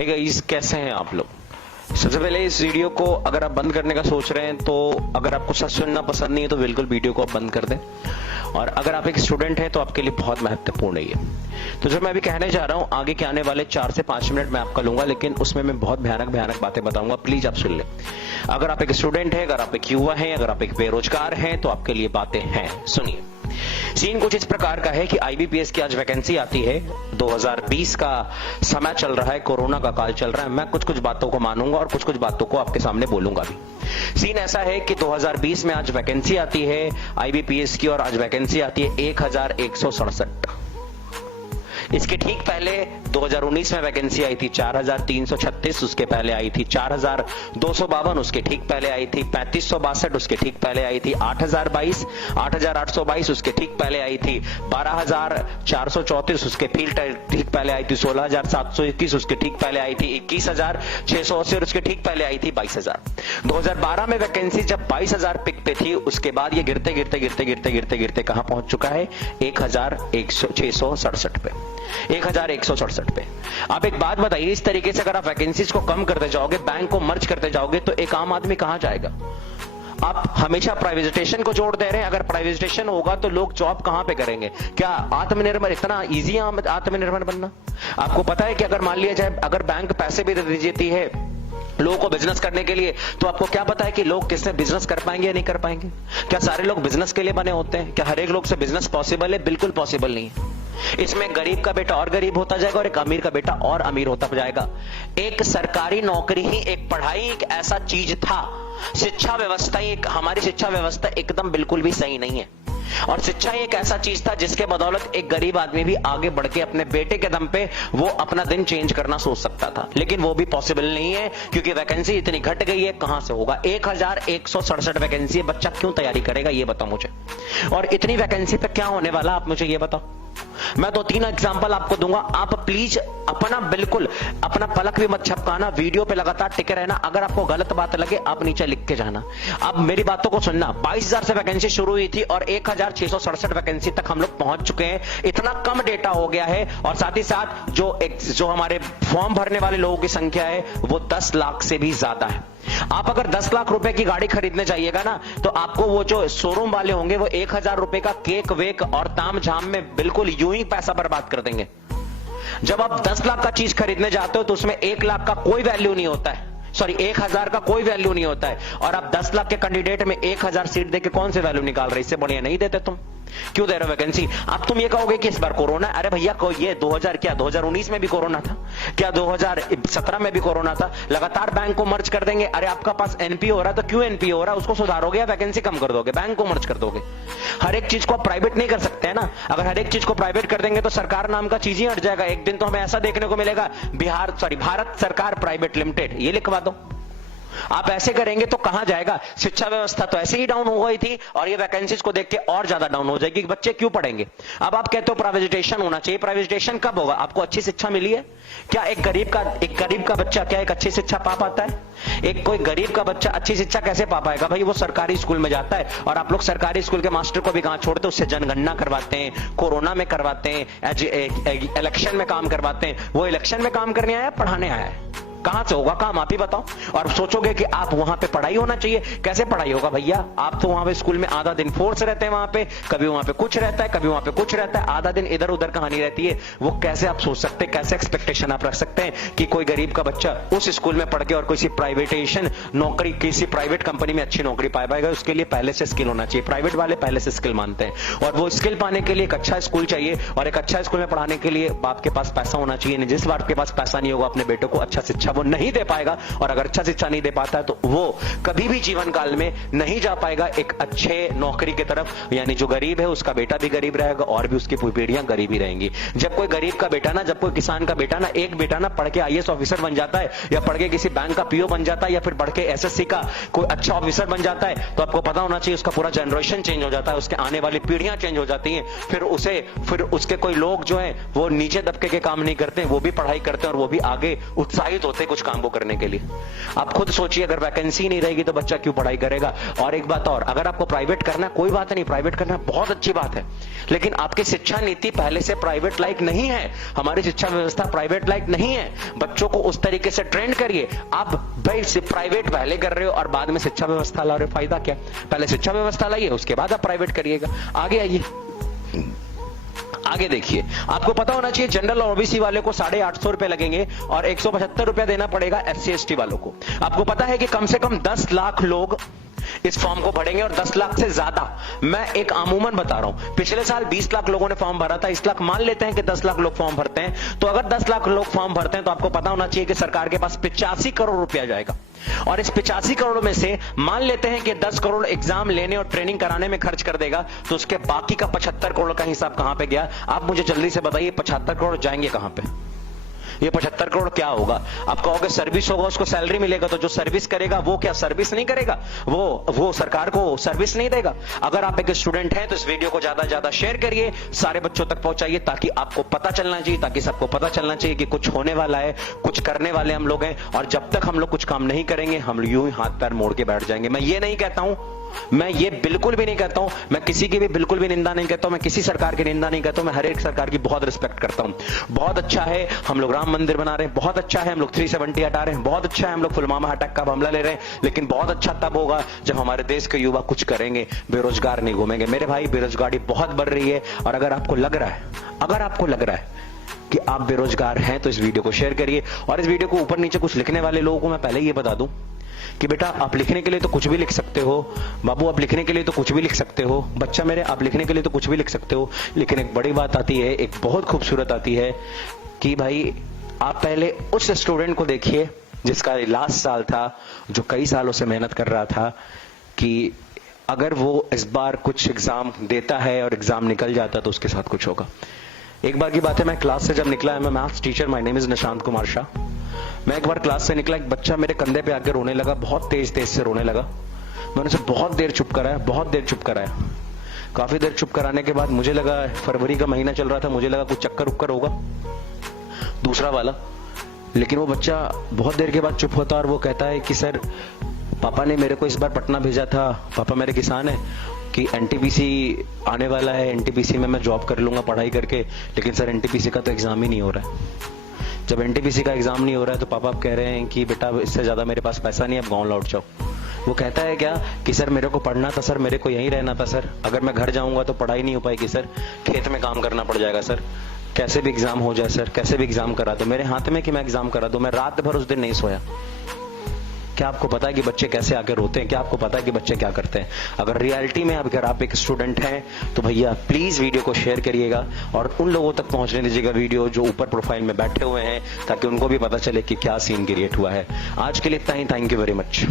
Hey guys, कैसे हैं आप लोग। सबसे पहले इस वीडियो को अगर आप बंद करने का सोच रहे हैं तो अगर आपको सच सुनना पसंद नहीं है तो बिल्कुल वीडियो को आप बंद कर दें। और अगर आप एक स्टूडेंट हैं तो आपके लिए बहुत महत्वपूर्ण है ये। तो जो मैं अभी कहने जा रहा हूं, आगे के आने वाले 4 से 5 मिनट मैं आपका लूंगा, लेकिन उसमें मैं बहुत भयानक बातें बताऊंगा। प्लीज आप सुन लें। अगर आप एक स्टूडेंट है, अगर आप एक युवा है, अगर आप एक बेरोजगार हैं तो आपके लिए बातें हैं, सुनिए। सीन कुछ इस प्रकार का है कि आईबीपीएस की आज वैकेंसी आती है। 2020 का समय चल रहा है, कोरोना का काल चल रहा है। मैं कुछ बातों को मानूंगा और कुछ बातों को आपके सामने बोलूंगा भी। सीन ऐसा है कि 2020 में आज वैकेंसी आती है आईबीपीएस की, और आज वैकेंसी आती है 1167। इसके ठीक पहले 2019 में वैकेंसी आई थी 4336, उसके पहले आई थी 4252, उसके ठीक पहले आई थी 3562, उसके ठीक पहले आई थी 8022, 8822, उसके ठीक पहले आई थी 12434, उसके ठीक पहले आई थी 16721, उसके ठीक पहले आई थी 21680 और उसके ठीक पहले आई थी 22000। 2012 में वैकेंसी जब 22000 पिक पे थी, उसके बाद ये गिरते कहां पहुंच चुका है, 1667 पे, 1167 पे। आप एक बात बताइए, इस तरीके से अगर आप वैकेंसीज को कम करते जाओगे, बैंक को मर्ज करते जाओगे, तो एक आम आदमी कहां जाएगा। आप हमेशा प्राइवेटाइजेशन को जोड़ दे रहे हैं। अगर प्राइवेटाइजेशन होगा तो लोग जॉब कहां पे करेंगे। क्या आत्मनिर्भर इतना इजी है आत्मनिर्भर बनना। आपको पता है कि अगर मान लिया जाए, अगर बैंक पैसे भी दे देती है लोगों को बिजनेस करने के लिए, तो आपको क्या पता है कि लोग किससे बिजनेस कर पाएंगे या नहीं कर पाएंगे। क्या सारे लोग बिजनेस के लिए बने होते हैं। क्या हर एक लोग से बिजनेस पॉसिबल है। बिल्कुल पॉसिबल नहीं है। इसमें गरीब का बेटा और गरीब होता जाएगा और एक अमीर का बेटा और अमीर होता जाएगा। एक सरकारी नौकरी ही, एक पढ़ाई एक ऐसा चीज था। शिक्षा व्यवस्था हमारी शिक्षा व्यवस्था एकदम बिल्कुल भी सही नहीं है। और शिक्षा एक ऐसा चीज था जिसके बदौलत एक गरीब आदमी भी आगे बढ़ के अपने बेटे के दम पे वो अपना दिन चेंज करना सोच सकता था। लेकिन वो भी पॉसिबल नहीं है, क्योंकि वैकेंसी इतनी घट गई है। कहां से होगा। 1167 वैकेंसी है। बच्चा क्यों तैयारी करेगा ये बताओ मुझे। और इतनी वैकेंसी पे क्या होने वाला, आप मुझे ये बताओ। मैं 2-3 एग्जांपल आपको दूंगा। आप प्लीज अपना पलक भी मत झपकाना, वीडियो पे लगातार टिके रहना। अगर आपको गलत बात लगे आप नीचे लिख के जाना। अब मेरी बातों को सुनना। 22000 से वैकेंसी शुरू हुई थी और 1667 वैकेंसी तक हम लोग पहुंच चुके हैं। इतना कम डेटा हो गया है। और साथ ही साथ जो हमारे फॉर्म भरने वाले लोगों की संख्या है वो 10 लाख से भी ज्यादा है। आप अगर 10 लाख रुपए की गाड़ी खरीदने जाइएगा ना, तो आपको वो जो शोरूम वाले होंगे वो 1000 रुपए का केक वेक और ताम झाम में बिल्कुल यूं ही पैसा बर्बाद कर देंगे। जब आप 10 लाख का चीज खरीदने जाते हो तो उसमें 1 लाख का कोई वैल्यू नहीं होता है। सॉरी, 1000 का कोई वैल्यू नहीं होता है। और आप 10 लाख के कैंडिडेट में 1000 सीट देके कौन से वैल्यू निकाल रहे। इससे बढ़िया नहीं देते तुम। क्यों दे रहे हो वैकेंसी। अब तुम ये कहोगे कि इस बार कोरोना। अरे भैया, ये 2019 में भी कोरोना था क्या, 2017 में भी कोरोना था। लगातार बैंक को मर्ज कर देंगे। अरे आपका पास एनपीओ हो रहा है तो क्यों एनपीओ हो रहा है, उसको सुधारोगे या वैकेंसी कम कर दोगे, बैंक को मर्ज कर दोगे। हर एक चीज को आप प्राइवेट नहीं कर सकते हैं ना। अगर हर एक चीज को प्राइवेट कर देंगे तो सरकार नाम का चीज ही हट जाएगा। एक दिन तो हमें ऐसा देखने को मिलेगा, भारत सरकार प्राइवेट लिमिटेड, ये लिखवा दो। आप ऐसे करेंगे तो कहां जाएगा। शिक्षा व्यवस्था तो ऐसे ही डाउन हो गई थी और ये वैकेंसीज को देख के और ज्यादा डाउन हो जाएगी। बच्चे क्यों पढ़ेंगे। अब आप कहते हो प्राइवेटाइजेशन होना चाहिए। प्राइवेटाइजेशन कब होगा। आपको अच्छी शिक्षा मिली है क्या। एक गरीब का बच्चा क्या एक अच्छी शिक्षा पा पाता है। कोई गरीब का बच्चा अच्छी शिक्षा कैसे पा पाएगा भाई। वो सरकारी स्कूल में जाता है। और आप लोग सरकारी स्कूल के मास्टर को भी कहां छोड़ते, उससे जनगणना करवाते हैं, कोरोना में करवाते हैं, इलेक्शन में काम करवाते हैं। वो इलेक्शन में काम करने आया, पढ़ाने आया है। कहां से होगा काम, आप ही बताओ। और सोचोगे कि आप वहां पे पढ़ाई होना चाहिए। कैसे पढ़ाई होगा भैया। आप तो वहां पे स्कूल में आधा दिन फोर्स रहते हैं, वहां पे कभी वहां पे कुछ रहता है, कभी वहां पे कुछ रहता है। आधा दिन इधर उधर कहानी रहती है। वो कैसे आप सोच सकते हैं, कैसे एक्सपेक्टेशन आप रख सकते हैं कि कोई गरीब का बच्चा उस स्कूल में पढ़ के और किसी प्राइवेटाइजेशन नौकरी, किसी प्राइवेट कंपनी में अच्छी नौकरी पा पाएगा। उसके लिए पहले से स्किल होना चाहिए। प्राइवेट वाले पहले से स्किल मानते हैं, और वो स्किल पाने के लिए एक अच्छा स्कूल चाहिए। और एक अच्छा स्कूल में पढ़ाने के लिए बाप के पास पैसा होना चाहिए। जिस बाप के पास पैसा नहीं होगा, अपने बेटों को अच्छा शिक्षा वो नहीं दे पाएगा। और अगर अच्छा शिक्षा नहीं दे पाता है तो वो कभी भी जीवन काल में नहीं जा पाएगा एक अच्छे नौकरी की तरफ। यानी जो गरीब है उसका बेटा भी गरीब रहेगा और भी उसकी पीढ़ियां गरीब ही रहेंगी। जब कोई गरीब का बेटा ना, जब कोई किसान का बेटा ना, एक बेटा ना पढ़ के आईएएस ऑफिसर बन जाता है, या पढ़ के किसी बैंक का पीओ बन जाता है, या फिर पढ़ के एसएससी का कोई अच्छा ऑफिसर बन जाता है, तो आपको पता होना चाहिए उसका पूरा जनरेशन चेंज हो जाता है। उसके आने वाली पीढ़ियां चेंज हो जाती हैं। फिर उसके कोई लोग जो है वो नीचे दबके के काम नहीं करते, वो भी पढ़ाई करते हैं और वो भी आगे उत्साहित होते हैं। से कुछ काम को करने के लिए। आप खुद सोचिए, अगर वैकेंसी नहीं रहेगी तो बच्चा क्यों पढ़ाई करेगा। और एक बात और, अगर आपको प्राइवेट करना है कोई बात नहीं, प्राइवेट करना बहुत अच्छी बात है, लेकिन आपकी शिक्षा नीति पहले से प्राइवेट लाइक नहीं है। हमारी शिक्षा व्यवस्था प्राइवेट लाइक नहीं है। बच्चों को उस तरीके से ट्रेन करिए। आप भाई प्राइवेट पहले कर रहे हो और बाद में शिक्षा व्यवस्था ला रहे हो, फायदा क्या? पहले शिक्षा व्यवस्था लाइए, उसके बाद आप प्राइवेट करिएगा। आगे आइए, आगे देखिए। आपको पता होना चाहिए जनरल और ओबीसी वाले को 850 रुपए लगेंगे और 175 रुपया देना पड़ेगा SC ST वालों को। आपको पता है कि कम से कम 10 लाख लोग इस फॉर्म को भरेंगे और 10 लाख से ज्यादा। मैं एक अमूमन बता रहा हूं, पिछले साल 20 लाख लोगों ने फॉर्म भरा था, इस लाख मान लेते हैं कि 10 लाख लोग फॉर्म भरते हैं, तो अगर 10 लाख लोग फॉर्म भरते हैं तो आपको पता होना चाहिए कि सरकार के पास 85 करोड़ रुपया जाएगा। और इस 85 करोड़ में से मान लेते हैं कि 10 करोड़ एग्जाम लेने और ट्रेनिंग कराने में खर्च कर देगा, तो उसके बाकी का 75 करोड़ का हिसाब कहां पे गया? आप मुझे जल्दी से बताइए, 75 करोड़ जाएंगे कहां पे? ये 75 करोड़ क्या होगा? आप कहोगे सर्विस होगा, उसको सैलरी मिलेगा, तो जो सर्विस करेगा वो क्या सर्विस नहीं करेगा? वो सरकार को सर्विस नहीं देगा। अगर आप एक स्टूडेंट हैं तो इस वीडियो को ज्यादा से ज्यादा शेयर करिए, सारे बच्चों तक पहुंचाइए, ताकि आपको पता चलना चाहिए, ताकि सबको पता चलना चाहिए कि कुछ होने वाला है, कुछ करने वाले हम लोग हैं। और जब तक हम लोग कुछ काम नहीं करेंगे, हम यूं ही हाथ पैर मोड़ के बैठ जाएंगे। मैं ये नहीं कहता हूं, मैं ये बिल्कुल भी नहीं कहता हूं, मैं किसी की भी बिल्कुल भी निंदा नहीं करता हूं, मैं किसी सरकार की निंदा नहीं करता हूं, मैं हर एक सरकार की बहुत रिस्पेक्ट करता हूं। बहुत अच्छा है हम लोग राम मंदिर बना रहे हैं, बहुत अच्छा है हम लोग 370 हटा रहे हैं, बहुत अच्छा है हम लोग पुलवामा अटैक का हमला ले रहे हैं, लेकिन बहुत अच्छा तब होगा जब हमारे देश के युवा कुछ करेंगे, बेरोजगार नहीं घूमेंगे। मेरे भाई, बेरोजगारी बहुत बढ़ रही है, और अगर आपको लग रहा है कि आप बेरोजगार हैं तो इस वीडियो को शेयर करिए। और इस वीडियो को ऊपर नीचे कुछ लिखने वाले लोगों को मैं पहले ये बता दूं कि बेटा, आप लिखने के लिए तो कुछ भी लिख सकते हो, बाबू आप लिखने के लिए तो कुछ भी लिख सकते हो, बच्चा मेरे आप लिखने के लिए तो कुछ भी लिख सकते हो, लेकिन एक बड़ी बात आती है, एक बहुत खूबसूरत आती है कि भाई आप पहले उस स्टूडेंट को देखिए जिसका लास्ट साल था, जो कई सालों से मेहनत कर रहा था, कि अगर वो इस बार कुछ एग्जाम देता है और एग्जाम निकल जाता तो उसके साथ कुछ होगा। एक बार की बात है, मैं क्लास से जब निकला है, मैं maths teacher, my name is Nishant Kumar Shah. मैं एक बार क्लास से निकला, एक बच्चा मेरे कंधे पे आकर रोने लगा, बहुत तेज से रोने लगा। मैंने उसे बहुत देर चुप कराया। काफी देर चुप कराने के बाद मुझे लगा, फरवरी का महीना चल रहा था, मुझे लगा कुछ चक्कर उक्कर होगा दूसरा वाला, लेकिन वो बच्चा बहुत देर के बाद चुप होता और वो कहता है कि सर, पापा ने मेरे को इस बार पटना भेजा था, पापा मेरे किसान है, कि NTPC आने वाला है, NTPC में मैं जॉब कर लूंगा पढ़ाई करके, लेकिन सर NTPC का तो एग्जाम ही नहीं हो रहा है। जब NTPC का एग्जाम नहीं हो रहा है तो पापा आप कह रहे हैं कि बेटा इससे ज्यादा मेरे पास पैसा नहीं है, अब गाँव लौट जाओ। वो कहता है क्या कि सर मेरे को पढ़ना था सर, मेरे को यहीं रहना था सर, अगर मैं घर जाऊंगा तो पढ़ाई नहीं हो पाएगी सर, खेत में काम करना पड़ जाएगा सर, कैसे भी एग्जाम हो जाए सर, कैसे भी एग्जाम करा दो, मेरे हाथ में कि मैं एग्जाम करा दूं। मैं रात भर उस दिन नहीं सोया। क्या आपको पता है कि बच्चे कैसे आके रोते हैं? क्या आपको पता है कि बच्चे क्या करते हैं? अगर रियलिटी में अगर आप एक स्टूडेंट हैं तो भैया प्लीज वीडियो को शेयर करिएगा और उन लोगों तक पहुंचने दीजिएगा वीडियो जो ऊपर प्रोफाइल में बैठे हुए हैं, ताकि उनको भी पता चले कि क्या सीन क्रिएट हुआ है। आज के लिए इतना ही, थैंक यू वेरी मच।